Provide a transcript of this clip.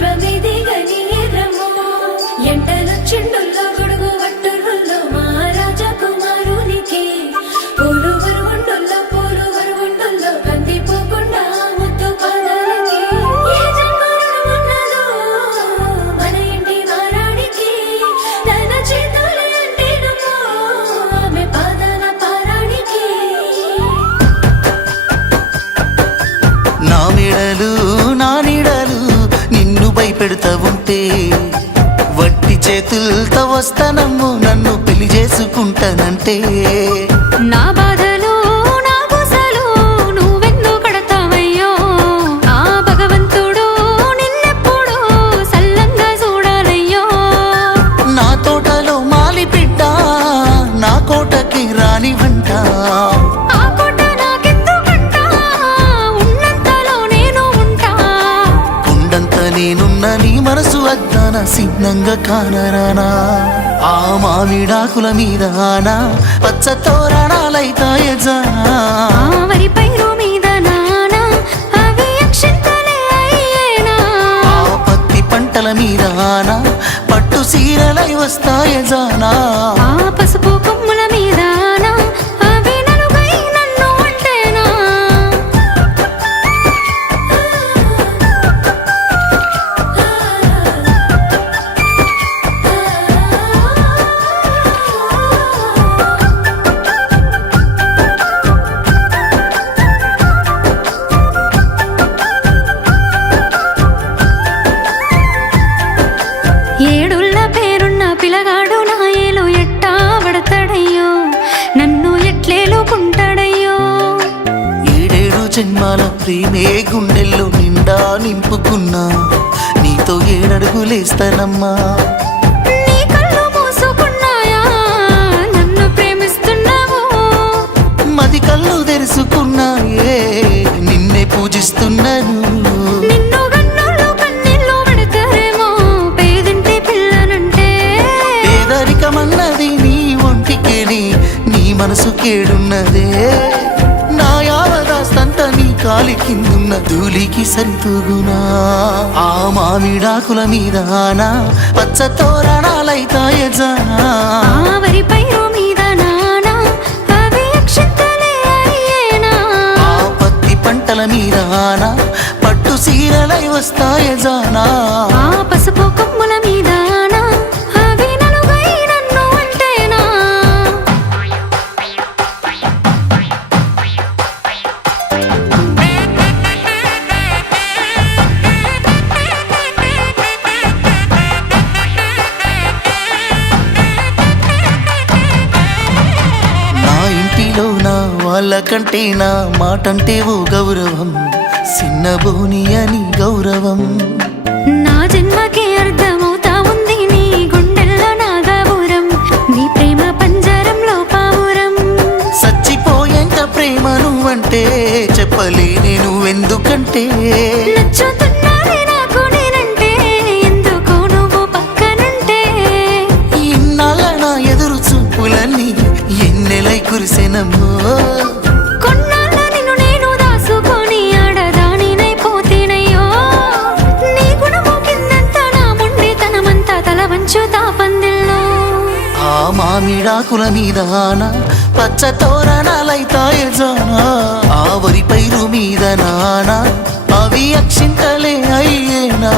విశ్వమిది గని ఎర్రమో ఎంటల చెండుల్లో గొడుగు వట్టుల్లో మహారాజా కుమారునికి పూలు వరువుండుల్లో కందిపోకుండా ముత్తు పాదాలకి ఏ జన్మరుణం ఉన్నదో మన ఇంటి మారాడికి తన చేతులు అంటేనమ్మో ఆమె పాదాల పారాడికి నా మెడలు నా నీడలు నిన్ను భయపెడతా ఉంటే వట్టి చేతులతో వస్తానమ్మో నన్ను పెళ్లి చేసుకుంటానంటే నా బాధలు నా గుసలు నువ్వెందు కడతావయ్యో ఆ భగవంతుడు నిన్నెప్పుడు సల్లంగా చూడాలయ్యో నా తోటలో మాలి బిడ్డ నా కోటకి రాని వంట ఆ కోట నాకెందుకంట ఉన్నంతలో నేను ఉంటా కొండంత నేనున్న నీ మనసు అద్దాన సిన్నంగా కానరానా ఆ మామిడాకుల మీద ఆనా పచ్చ తోరణాలైతాయ జానా ఆ వరి పైరు మీద నానా అవి అక్షంతలే అయ్యేనా ఆ పత్తి పంటల మీద ఆనా పట్టు సీరలై వస్తాయ జానా ఆ పసుపు కొమ్ముల మీద నా అవి నలుగై నన్ను అంటేనా ఏడుళ్ళ పేరున్న పిలగాడు నా ఏలు ఎట్టా పడతాడయ్యో నన్ను ఎట్లేలుకుంటాడయ్యో ఏడేడు జన్మాల ప్రేమే గుండెల్లో నిండా నింపుకున్నా నీతో ఏడడుగులేస్తానమ్మా నీ కళ్ళు మూసుకున్నాయా నన్ను ప్రేమిస్తున్నావు మది కళ్ళు తెరుచుకున్నాయే నిన్నే పూజిస్తున్నాను నిన్ను గన్నులు కన్నీళ్ళు పెడతారేమో పేదింటి పిల్లనంటే పేదరికమన్నది నీ ఒంటికేని నీ మనసు కేడున్నదే నా యావదాస్తంతా నీ కాలి కిందున్న ధూళికి సరితూగునా ఆ మామిడాకుల మీద ఆనా పచ్చ తోరణాలైతాయ జానా ఆ వరి పైరు మీద నానా అవి అక్షంతలే అయ్యేనా ఆ పత్తి పంటల మీద ఆనా పట్టు సీరలై వస్తాయ జానా ఆ పసుపు కొమ్ముల మీద నా అవి నలుగై నన్ను అంటేనా నా ఇంటిలో నా వాళ్ళకంటే నా మాటంటే ఓ గౌరవం సిన్నబోని అని గౌరవం నా జన్మకే అర్థమవుతా ఉంది నీ గుండెల్లో నా గౌరం నీ ప్రేమ పంజరంలో పావురం చచ్చిపోయేంత ప్రేమ నువ్వంటే చెప్పలేనే నువ్వెందుకంటే నచ్చుతున్నది నాకు నేనంటే ఎందుకో నువ్వు పక్కనుంటే ఇన్నాళ్ళ నా ఎదురు చూపులన్నీ ఎన్నెలై కురిసెనమ్మో కొన్నాళ్ళ నిన్ను నేను దాసుకొని ఆడదానినైపోతేనయ్యో నీ గుణము కిందంతా నా మొండితనమంతా తల వంచుతా పందిల్లో ఆ మామిడాకుల మీద ఆనా పచ్చ తోరణాలైతాయ జానా ఆ వరి పైరు మీద నానా అవి అక్షింతలే అయ్యేనా